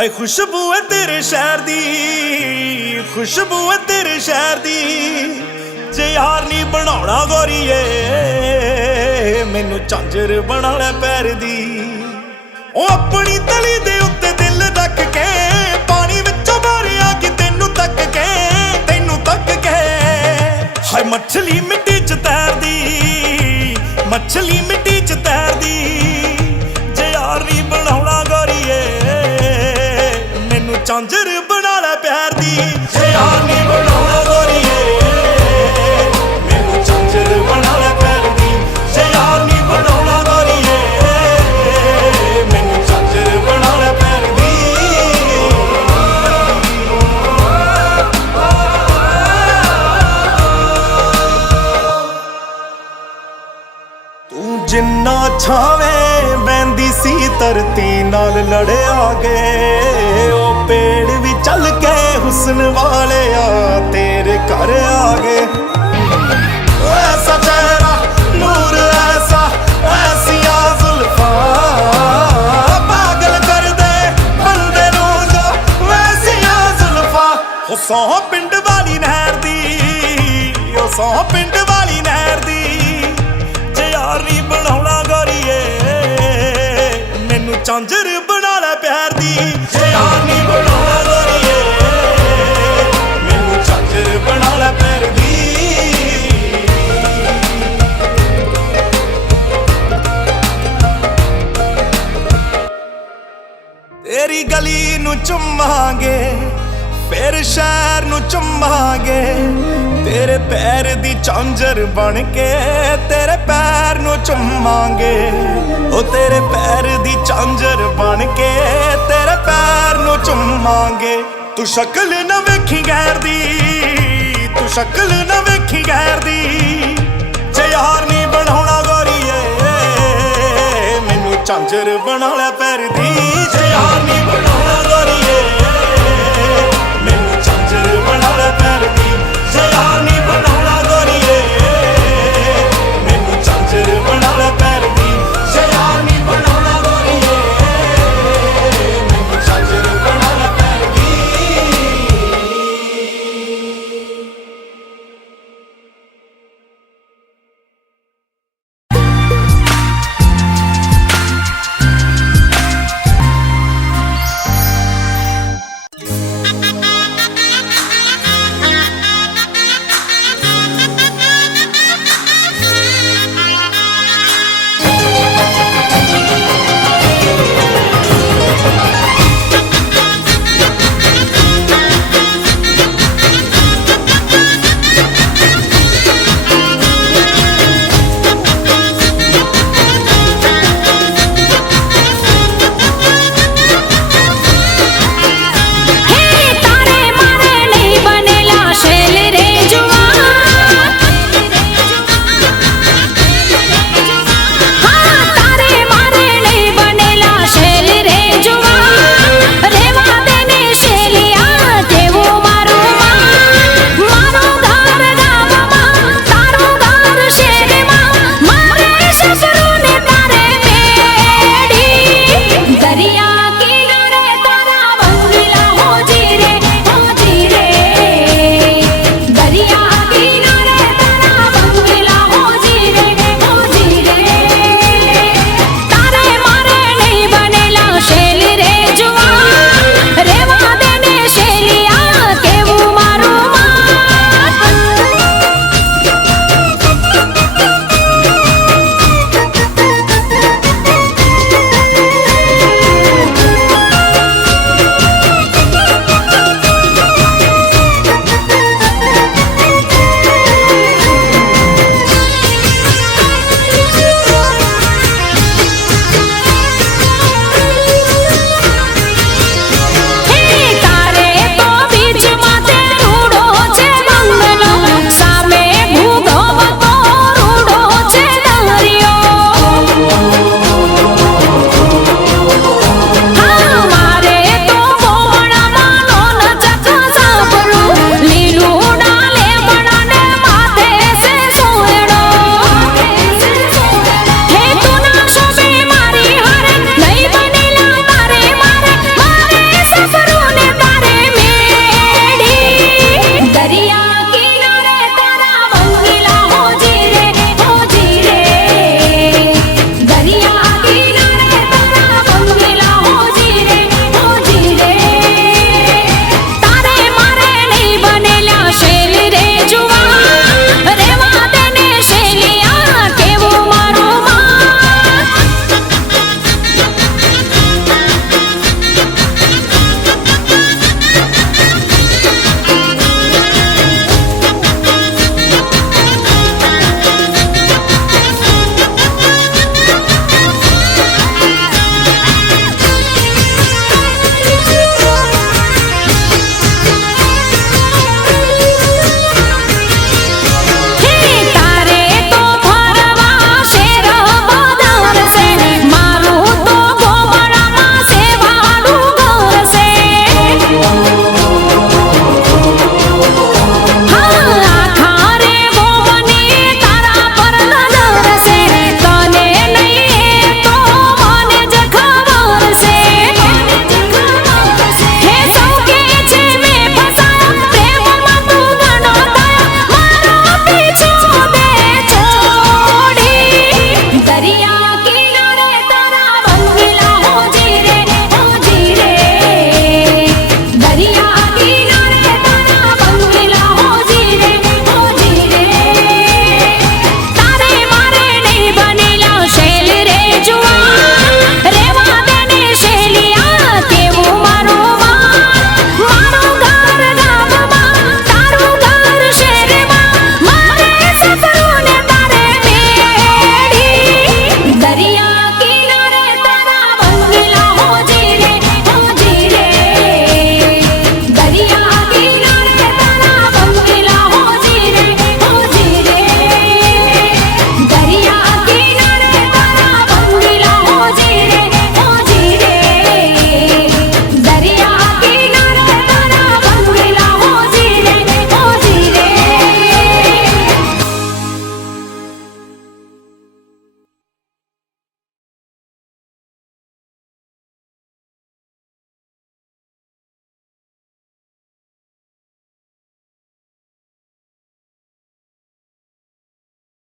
हाय खुशबू है तेरे शहर दी, खुशबू है तेरे शहर दी। जे यार नी बनाउणा गोरीए मैनू झांझर बना लै पैर दी। ओ अपनी तली दे उत्ते दिल रख के पानी विचों मारिया कि तेनू तक के, तेनू तक के। हाय मछली मिट्टी च तैरदी, मछली मिट्टी च तैरदी। जे यार नी बनाउणा गोरीए मैनू झांझर बना लै प्यार दी। जे यार नी बनाउणा गोरीए मैनू झांझर बना लै प्यार दी। जे यार नी बनाउणा गोरीए मैनू झांझर बना लै प्यार दी। तू जिन्ना छावे बहंदी सी धरती नाल लड़िया गे। ओ पेड़ भी चल के हुस्न वाले तेरे घर आ गए। ऐसा चेहरा नूर ऐसा ऐसिया जुल्फा पागल कर दे बंदे नू जो वैसिया जुल्फा। ओ सौ पिंड वाली नहर दी, ओ सौ पिंड वाली नहर दी। जे यार नी बनाउणा गोरीए मैनू झांझर बना लै प्यार दी। जे यार नी बनाउणा गोरीए मैनू झांझर बना लै प्यार दी। तेरी गली नू चुम्मांगे फिर शहर नू चुम्मांगे। तेरे पैर दी झांझर बन के तेरे पैर नू चुम्मांगे। ओ तेरे पैर दी झांझर बन के तेरे पैर नू चुम्मांगे। तू शक्ल न वेखी गैर दी, तू शक्ल न वेखी गैर दी। जे यार नी बनाउणा गोरीए मैनू झांझर बना लै पैर दी। जे यार नी